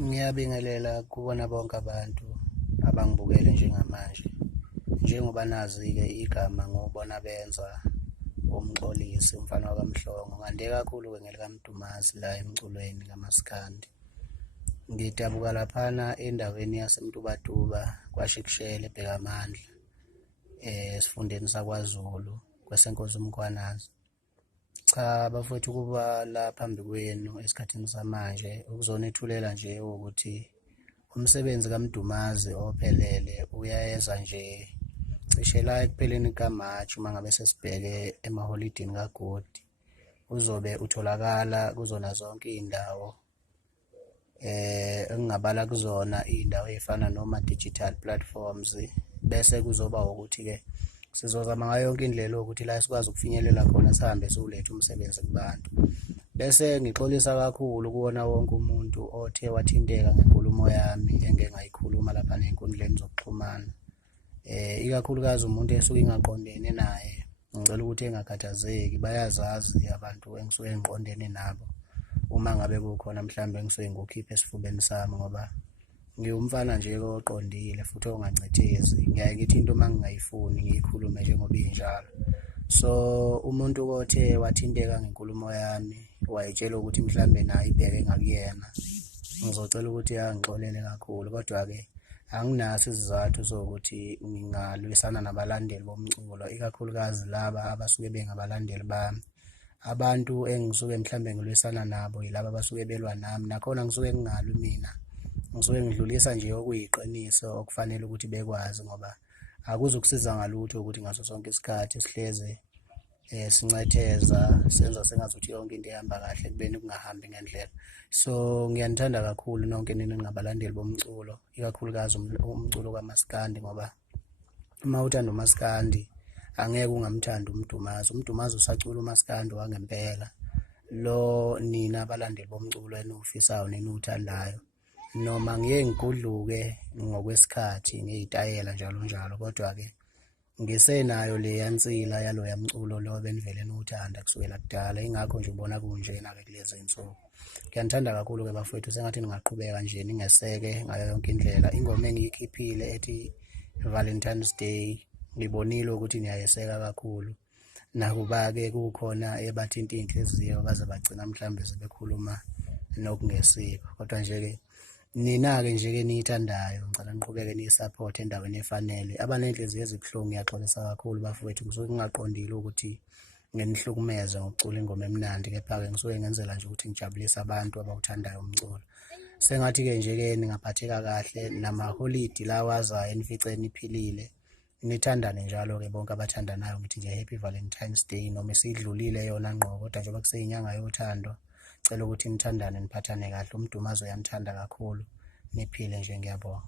Ngiyabingelela kubona bonke abantu abangibukele njengamanje. Njengoba nazi-ke igama ngobona benza umxolisi umfana wakaMhlongo. Ngande kakhulu-ke ngelikaMdumazi la emculweni kaMaskandi. Ngidabuka laphana endaweni yaseMtubatuba kwaShekishela eBhekamandla, esifundeni saKwaZulu kweSenkosi uMkhwanazi. Cha bafowethu, kuba la phambi kwenu esikhathini samanje ukuzonethulela nje ukuthi umsebenzi kaMdumazi ophelele uyayeza nje cishe la ekupheleni kukaMashi uma ngabe sesibheke emaholidini kaGoli. Uzobe utholakala kuzona zonke iy'ndawo engingabala kuzona iy'ndawo ey'fana noma-digital platforms, bese kuzoba ukuthi-ke sizozama ngayo yonke indlela ukuthi la sikwazi ukufinyelela khona sihambe siwulethe umsebenzi kubantu. Bese ngixolisa kakhulu kuwona wonke umuntu othe wathinteka ngenkulumo yami engeke ngayikhuluma lapha ney'nkundleni zokuxhumana. Ikakhulukazi umuntu esuke ingaqondene naye, ngicela ukuthi engakhathazeki, bayazazi abantu engisuke ngiqondene nabo uma ngabe kukhona mhlawumbe engisuke ngikukhipha esifubeni sami, ngoba ngiwumfana nje oqondile futhi ongancithezi. Ngiyaye ngithi into uma ngingayifuni ngiyikhulume njengoba injalo. So umuntu othe wathinteka ngenkulumo yami wayetshela ukuthi mhlawumbe naye ibheke ngakuyena, ngizocela ukuthi angixolele kakhulu, kodwa-ke anginaso isizathu sokuthi ngingalwisana nabalandeli bomculo, ikakhulukazi laba abasuke bengabalandeli bami. Abantu engisuke mhlawumbe ngilwisana nabo yilaba abasuke belwa nami, nakhona ngisuke ngingalwi mina, ngisuke ngidlulisa nje okuyiqiniso okufanele ukuthi bekwazi, ngoba akuzukusiza ngalutho ukuthi ngaso sonke isikhathi sihleze sincetheza senza sengazuthi yonke into ihamba kahle kubeni kungahambi ngendlela. So ngiyanithanda kakhulu nonke nina ningabalandeli bomculo, ikakhulukazi umculo kaMaskandi, ngoba uma uthanda uMaskandi angeke ungamthandi uMdumazi. uMdumazi usacula uMaskandi wangempela, lo nina abalandeli bomculo eniwufisayo neniwuthandayo. Noma ngike ngigudluke ngokwesikhathi ngey'tayela njalo njalo, kodwa-ke ngisenayo leya nsila yaloya mculo lo benivele niwuthanda kusukela kudala. Ingakho nje ubona kunjena-ke kulezi iy'nsuku. Ngiyanithanda kakhulu-ke bafowethu, sengathi ningaqhubeka nje ningeseke ngayo yonke indlela. Ingoma engiyikhiphile ethi Valentine's Day ngibonile ukuthi niyayeseka kakhulu, nakuba-ke kukhona ebathinta iy'nhliziyo baze bagcina mhlawumbe sebekhuluma nokungesiko, kodwa nje-ke nina-ke nje-ke niyithandayo ngicela niqhubeke niyisaphothe endaweni efanele. Abaney'nhliziyo ezibuhlungu ngiyaxolisa kakhulu bafowethu, ngisuke ngingaqondile ukuthi ngenihlukumeze ngokucula ingoma emnandi, kepha-ke ngisuke ngenzela nje ukuthi ngijabulise abantu abawuthandayo umculo. Sengathi-ke nje-ke ningaphatheka kahle namaholidi lawa azayo enifice niphilile, nithandane njalo-ke bonke abathandanayo. Ngithi nje Happy Valentine's Day, noma isidlulile yona ngqo, kodwa njengoba kuseyinyanga yothando cela ukuthi nithandane niphathane kahle. uMdumazi uyanithanda kakhulu, niphile nje, ngiyabonga.